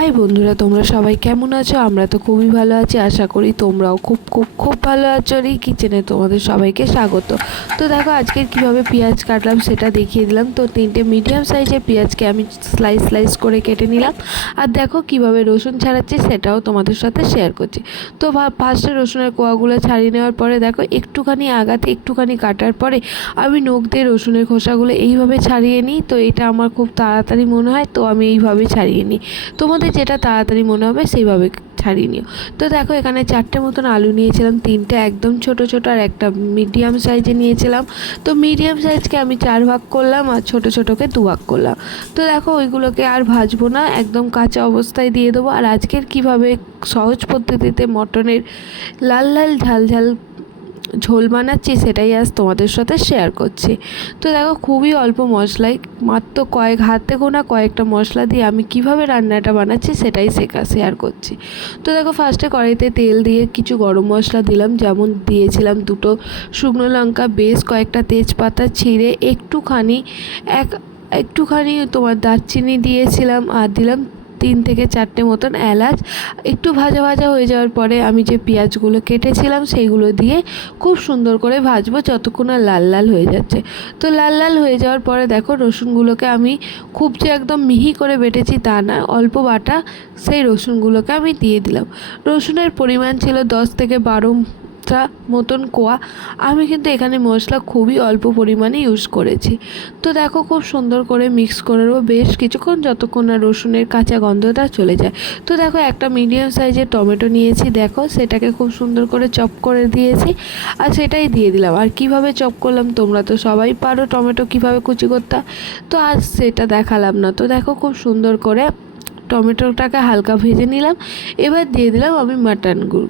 High বন্ধুরা, তোমরা সবাই কেমন আছো? আমরা তো খুবই ভালো আছি, আশা করি তোমরাও খুব খুব খুব ভালো আছো। আর এই কিচেনে তোমাদের সবাইকে স্বাগত। তো দেখো, আজকে কীভাবে পেঁয়াজ কাটলাম সেটা দেখিয়ে দিলাম। তো তিনটে মিডিয়াম সাইজের পেঁয়াজকে আমি স্লাইস স্লাইস করে কেটে নিলাম। আর দেখো, কীভাবে রসুন ছাড়াচ্ছি সেটাও তোমাদের সাথে শেয়ার করছি। তো ফার্স্টে রসুনের কোয়াগুলো ছাড়িয়ে নেওয়ার পরে দেখো, একটুখানি আগাতে, একটুখানি কাটার পরে আমি নখ দিয়ে রসুনের খোসাগুলো এইভাবে ছাড়িয়ে নিই। তো এটা আমার খুব তাড়াতাড়ি মনে হয়, তো আমি এইভাবে ছাড়িয়ে নিই। তোমাদের যেটা তাড়াতাড়ি মনে হবে সেইভাবে ছাড়িয়ে নিও। তো দেখো এখানে চারটে মতন আলু নিয়েছিলাম, তিনটে একদম ছোট ছোট আর একটা মিডিয়াম সাইজে নিয়েছিলাম। তো মিডিয়াম সাইজকে আমি চার ভাগ করলাম আর ছোট ছোটোকে দু ভাগ করলাম। তো দেখো ওইগুলোকে আর ভাজবো না, একদম কাঁচা অবস্থায় দিয়ে দেবো। আর আজকের কীভাবে সহজ পদ্ধতিতে মটনের লাল লাল ঝাল ঝাল ঝোল বানাচ্ছি, সেটাই আজ তোমাদের সাথে শেয়ার করছি। তো দেখো, খুবই অল্প মশলাই মাত্র কয়েক হাতে গোনা কয়েকটা মশলা দিয়ে আমি কীভাবে রান্নাটা বানাচ্ছি, সেটাই শেখা শেয়ার করছি। তো দেখো ফার্স্টে কড়াইতে তেল দিয়ে কিছু গরম মশলা দিলাম, যেমন দিয়েছিলাম দুটো শুকনো লঙ্কা, বেশ কয়েকটা তেজপাতা ছিঁড়ে একটুখানি, এক, একটুখানি তোমার দারচিনি দিয়েছিলাম, আর দিলাম তিন থেকে চারটে মতন এলাচ। একটু ভাজা ভাজা হয়ে যাওয়ার পরে আমি যে পেঁয়াজগুলো কেটেছিলাম সেইগুলো দিয়ে খুব সুন্দর করে ভাজবো যতক্ষণ না লাল লাল হয়ে যাচ্ছে। তো লাল লাল হয়ে যাওয়ার পরে দেখো রসুনগুলোকে আমি খুব যে একদম মিহি করে বেটেছি তা না, অল্প বাটা সেই রসুনগুলোকে আমি দিয়ে দিলাম। রসুনের পরিমাণ ছিল দশ থেকে বারো টা মতন কোয়া। আমি কিন্তু এখানে মশলা খুবই অল্প পরিমাণে ইউজ করেছি। তো দেখো খুব সুন্দর করে মিক্স করে নেব। বেশ কিছুক্ষণ যতক্ষণ না রসুনের কাঁচা গন্ধটা চলে যায়। তো দেখো একটা মিডিয়াম সাইজের টমেটো নিয়েছি। দেখো সেটাকে খুব সুন্দর করে চপ করে দিয়েছি। আর সেটাই দিয়ে দিলাম। আর কীভাবে চপ করলাম তোমরা তো সবাই পারো টমেটো কীভাবে কুচি করতে। তো আজ সেটা দেখালাম না। তো দেখো খুব সুন্দর করে টমেটোটাকে হালকা ভেজে নিলাম। এবার দিয়ে দিলাম আমি মাটন মাটনগুলো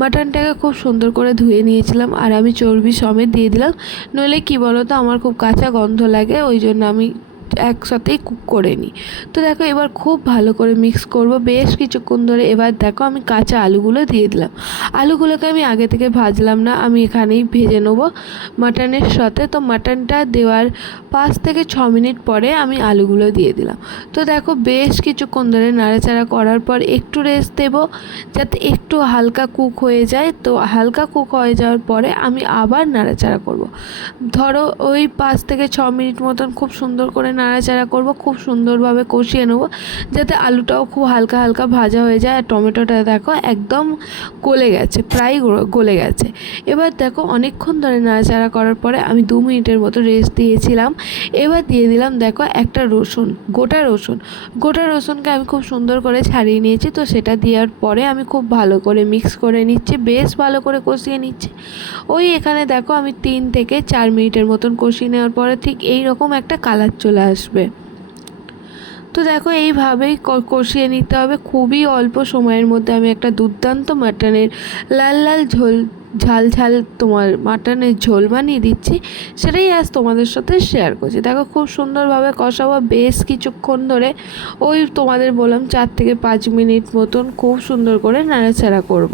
মাটনটাকে খুব সুন্দর করে ধুয়ে নিয়েছিলাম আর আমি চর্বি সমেত দিয়ে দিলাম। নইলে কি বলো তো আমার খুব কাঁচা গন্ধ লাগে, ওই জন্য আমি একসাথেই কুক করে নিই। তো দেখো এবার খুব ভালো করে মিক্স করব। বেশ কিছুক্ষণ ধরে এবার দেখো আমি কাঁচা আলুগুলো দিয়ে দিলাম। আলুগুলোকে আমি আগে থেকে ভাজলাম না, আমি এখানেই ভেজে নেব মাটনের সাথে। তো মাটনটা দেওয়ার পাঁচ থেকে ছ মিনিট পরে আমি আলুগুলো দিয়ে দিলাম। তো দেখো বেশ কিছুক্ষণ ধরে নাড়াচাড়া করার পর একটু রেস্ট দেবো, যাতে একটু হালকা কুক হয়ে যায়। তো হালকা কুক হয়ে যাওয়ার পরে আমি আবার নাড়াচাড়া করব। ধরো ওই পাঁচ থেকে ছ মিনিট মতন খুব সুন্দর করে নাড়াচাড়া করব, খুব সুন্দরভাবে কষিয়ে নেব, যাতে আলুটাও খুব হালকা হালকা ভাজা হয়ে যায়। আর টমেটোটা দেখো একদম গলে গেছে, প্রায় গলে গেছে। এবার দেখো অনেকক্ষণ ধরে নাড়াচাড়া করার পরে আমি দু মিনিটের মতো রেস্ট দিয়েছিলাম। এবার দিয়ে দিলাম দেখো একটা রসুন, গোটা রসুন। গোটা রসুনকে আমি খুব সুন্দর করে ছাড়িয়ে নিয়েছি, তো সেটা দেওয়ার পরে আমি খুব ভালো করে মিক্স করে নিচ্ছি, বেশ ভালো করে কষিয়ে নিচ্ছি। ওই এখানে দেখো আমি তিন থেকে চার মিনিটের মতন কষিয়ে নেওয়ার পরে ঠিক এই রকম একটা কালার চলে আসবে। তো দেখো এইভাবেই কষিয়ে নিতে হবে। খুবই অল্প সময়ের মধ্যে আমি একটা দুর্দান্ত মাটনের লাল লাল ঝোল, ঝাল ঝাল তোমার মাটনের ঝোল বানিয়ে দিচ্ছি। সেটাই আজ তোমাদের সাথে শেয়ার করছি। দেখো খুব সুন্দরভাবে কষাবো বেশ কিছুক্ষণ ধরে। ওই তোমাদের বললাম চার থেকে পাঁচ মিনিট মতন খুব সুন্দর করে নাড়াচাড়া করব।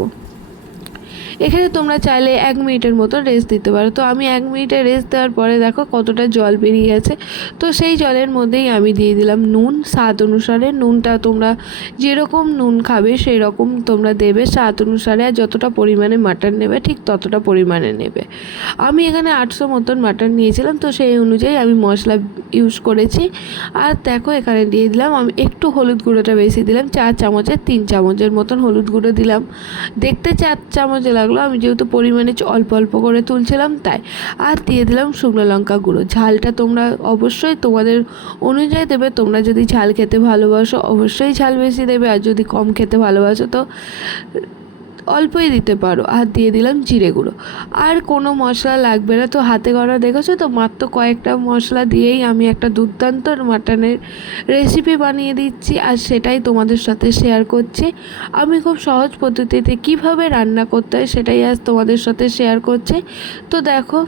এখানে তোমরা চাইলে এক মিনিটের মতো রেস্ট দিতে পারো। তো আমি এক মিনিটে রেস্ট দেওয়ার পরে দেখো কতটা জল বেরিয়ে গেছে। তো সেই জলের মধ্যেই আমি দিয়ে দিলাম নুন। স্বাদ অনুসারে নুনটা তোমরা যেরকম নুন খাবে সেই রকম তোমরা দেবে স্বাদ অনুসারে। আর যতটা পরিমাণে মাটন নেবে ঠিক ততটা পরিমাণে নেবে। আমি এখানে আটশো মতন মাটন নিয়েছিলাম। তো সেই অনুযায়ী আমি মশলা ইউজ করেছি। আর দেখো এখানে দিয়ে দিলাম আমি একটু হলুদ গুঁড়োটা বেশি দিলাম। চার চামচের, তিন চামচের মতন হলুদ গুঁড়ো দিলাম। দেখতে চার চামচ লাগল। আমি যেহেতু পরিমাণে অল্প অল্প করে তুলছিলাম, তাই আর দিয়ে দিলাম শুকনো লঙ্কা গুঁড়ো। ঝালটা তোমরা অবশ্যই তোমাদের অনুযায়ী দেবে, তোমরা যদি ঝাল খেতে ভালোবাসো অবশ্যই ঝাল বেশি দেবে, আর যদি কম খেতে ভালোবাসো তো অল্পই দিতে পারো। আর দিয়ে দিলাম জিরে গুঁড়ো। আর কোনো মশলা লাগবে না। তো হাতে গড়া দেখেছ তো? মাত্র কয়েকটা মশলা দিয়েই আমি একটা দুর্দান্ত মাটনের রেসিপি বানিয়ে দিচ্ছি। আর সেটাই তোমাদের সাথে শেয়ার করছি। আমি খুব সহজ পদ্ধতিতে কীভাবে রান্না করতে হয় সেটাই আজ তোমাদের সাথে শেয়ার করছি। তো দেখো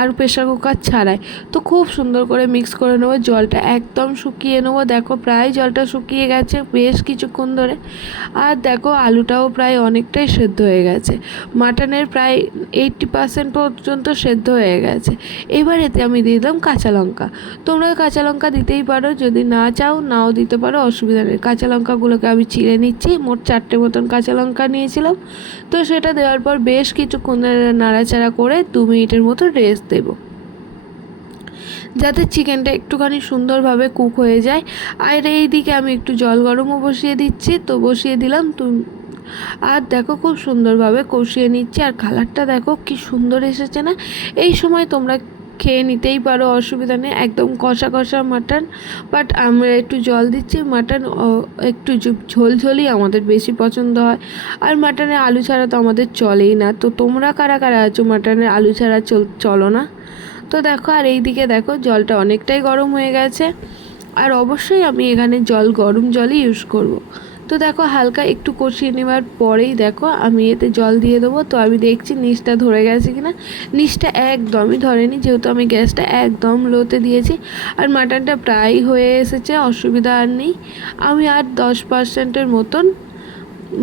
আর প্রেশার কুকার ছাড়াই। তো খুব সুন্দর করে মিক্স করে নেব, জলটা একদম শুকিয়ে নেব। দেখো প্রায় জলটা শুকিয়ে গেছে বেশ কিছুক্ষণ ধরে। আর দেখো আলুটাও প্রায় অনেকটাই সেদ্ধ হয়ে গেছে। মাটনের প্রায় এইটটি পার্সেন্ট পর্যন্ত সেদ্ধ হয়ে গেছে। এবার এতে আমি দিয়ে দিলাম কাঁচা লঙ্কা। তোমরা কাঁচা লঙ্কা দিতেই পারো, যদি না চাও নাও দিতে পারো, অসুবিধা নেই। কাঁচা লঙ্কাগুলোকে আমি চিড়ে নিচ্ছি, মোট চারটে মতন কাঁচা লঙ্কা নিয়েছিলাম। তো সেটা দেওয়ার পর বেশ কিছুক্ষণ নাড়াচাড়া করে দু মিনিটের মতো রেস্ট দেবো। যাতে চিকেনটা একটুখানি সুন্দরভাবে কুক হয়ে যায়। আর এই দিকে আমি একটু জল গরমও বসিয়ে দিচ্ছি, তো বসিয়ে দিলাম। তুমি আর দেখো খুব সুন্দরভাবে কষিয়ে নিচ্ছি। আর কালারটা দেখো কি সুন্দর এসেছে না? এই সময় তোমরা খেয়ে নিতেই পারো, অসুবিধা নেই। একদম কষা কষা মাটন বাট আমরা একটু জল দিচ্ছি। মাটন একটু ঝোলঝোলই আমাদের বেশি পছন্দ হয়। আর মাটনের আলু ছাড়া তো আমাদের চলেই না। তো তোমরা কারা কারা আছো মাটনের আলু ছাড়া চল, চলো না? তো দেখো, আর এই দিকে দেখো, জলটা অনেকটাই গরম হয়ে গেছে। আর অবশ্যই আমি এখানে জল, গরম জলই ইউজ করব। তো দেখো, হালকা একটু কষিয়ে নেওয়ার পরেই দেখো, আমি এতে জল দিয়ে দেবো। তো আমি দেখছি নিচটা ধরে গেছে কিনা। নিচটা একদমই ধরেনি, যেহেতু আমি গ্যাসটা একদম লোতে দিয়েছি। আর মাটনটা প্রায় হয়ে এসেছে, অসুবিধা আর নেই। আমি আর দশ পার্সেন্টের মতন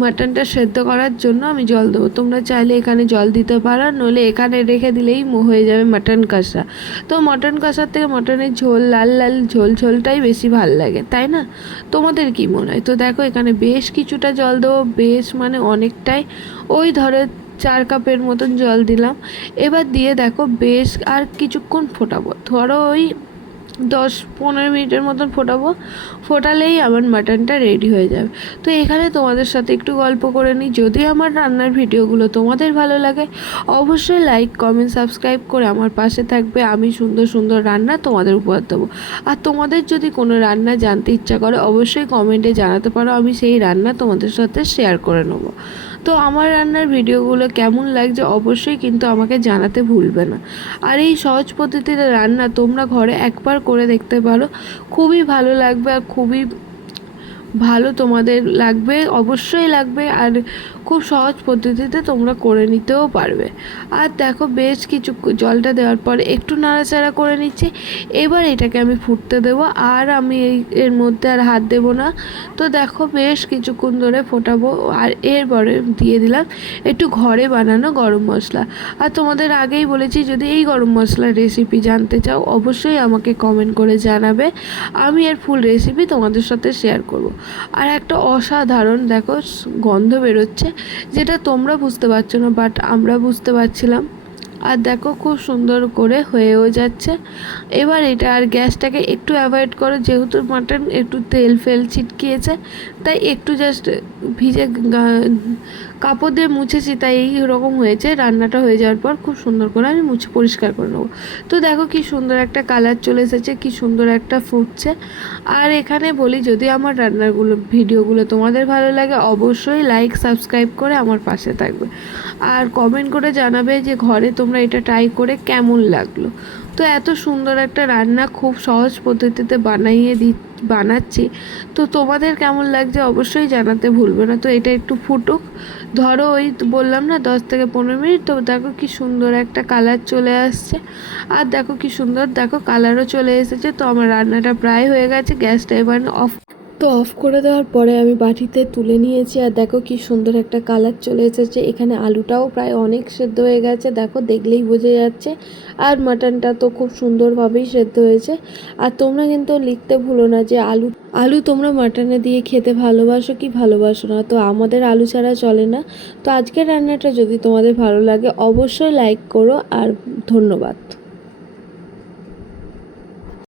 মাটনটা সেদ্ধ করার জন্য আমি জল দেবো। তোমরা চাইলে এখানে জল দিতে পারো, নইলে এখানে রেখে দিলেই হয়ে যাবে মাটন কষা। তো মটন কষার থেকে মটনের ঝোল, লাল লাল ঝোল, ঝোলটাই বেশি ভালো লাগে, তাই না? তোমাদের কি মনে হয়? তো দেখো, এখানে বেশ কিছুটা জল দেবো, বেশ মানে অনেকটাই। ওই ধরে চার কাপের মতন জল দিলাম। এবার দিয়ে দেখো, বেশ আর কিছুক্ষণ ফোটাবো। ধরো ওই দশ পনেরো মিনিটের মতন ফোটাবো, ফোটালেই আমার মাটনটা রেডি হয়ে যাবে। তো এখানে তোমাদের সাথে একটু গল্প করে নিই। যদি আমার রান্নার ভিডিওগুলো তোমাদের ভালো লাগে, অবশ্যই লাইক কমেন্ট সাবস্ক্রাইব করে আমার পাশে থাকবে। আমি সুন্দর সুন্দর রান্না তোমাদের উপহার দেবো। আর তোমাদের যদি কোনো রান্না জানতে ইচ্ছা করে, অবশ্যই কমেন্টে জানাতে পারো। আমি সেই রান্না তোমাদের সাথে শেয়ার করে নেব। তো আমার রান্নার ভিডিওগুলো কেমন লাগছে অবশ্যই কিন্তু আমাকে জানাতে ভুলবে না। আর এই সহজ পদ্ধতিতে রান্না তোমরা ঘরে একবার করে দেখতে পারো। খুবই ভালো লাগবে আর খুবই ভালো তোমাদের লাগবে, অবশ্যই লাগবে। আর খুব সহজ পদ্ধতিতে তোমরা করে নিতেও পারবে। আর দেখো বেশ কিছু জলটা দেওয়ার পরে একটু নাড়াচাড়া করে নিচ্ছি। এবার এটাকে আমি ফুটতে দেবো। আর আমি এই, এর মধ্যে আর হাত দেবো না। তো দেখো বেশ কিছুক্ষণ ধরে ফোটাবো। আর এরপরে দিয়ে দিলাম একটু ঘরে বানানো গরম মশলা। আর তোমাদের আগেই বলেছি, যদি এই গরম মশলার রেসিপি জানতে চাও, অবশ্যই আমাকে কমেন্ট করে জানাবে। আমি এর ফুল রেসিপি তোমাদের সাথে শেয়ার করব। আর একটা অসাধারণ, দেখো গন্ধ বেরোচ্ছে। যেটা তোমরা বুঝতে পারছ না বাট আমরা বুঝতে পারছিলাম। আর দেখো খুব সুন্দর করে হয়েও যাচ্ছে। এবার এটা আর গ্যাসটাকে একটু অ্যাভয়েড করো, যেহেতু মাটন একটু তেল ফেল ছিটকিয়েছে, তাই একটু জাস্ট ভিজে কাপড় দিয়ে মুছেছি, তাই এই রকম হয়েছে। রান্নাটা হয়ে যাওয়ার পর খুব সুন্দর করে আমি মুছে, পরিষ্কার করে নেব। তো দেখো কি সুন্দর একটা কালার চলে এসেছে, কি সুন্দর একটা ফুটছে। আর এখানে বলি, যদি আমার রান্নারগুলো ভিডিওগুলো তোমাদের ভালো লাগে, অবশ্যই লাইক সাবস্ক্রাইব করে আমার পাশে থাকবে। আর কমেন্ট করে জানাবে যে ঘরে তোমরা এটা ট্রাই করে কেমন লাগল। তো এত সুন্দর একটা রান্না খুব সহজ পদ্ধতিতে বানাইয়ে দি, বানাচ্ছি। তো তোমাদের কেমন লাগছে অবশ্যই জানাতে ভুলবে না। তো এটা একটু ফুটুক। ধরো ওই বললাম না, দশ থেকে পনেরো মিনিট, তো দেখো কি সুন্দর একটা কালার চলে আসছে। আর দেখো কি সুন্দর, দেখো কালারও চলে এসেছে। তো আমার রান্নাটা প্রায় হয়ে গেছে, গ্যাসটা এবার অফ তো অফ করে দেওয়ার পরে আমি বাটিতে তুলে নিয়েছি আর দেখো কি সুন্দর একটা কালার চলে এসেছে। এখানে আলুটাও প্রায় অনেক সেদ্ধ হয়ে গেছে। দেখো, দেখলেই বোঝা যাচ্ছে। আর মাটনটা তো খুব সুন্দরভাবেই সেদ্ধ হয়েছে। আর তোমরা কিন্তু লিখতে ভুলো না যে আলু আলু তোমরা মাটনে দিয়ে খেতে ভালোবাসো কি ভালোবাসো না? তো আমাদের আলু ছাড়া চলে না। তো আজকের রান্নাটা যদি তোমাদের ভালো লাগে, অবশ্যই লাইক করো আর ধন্যবাদ।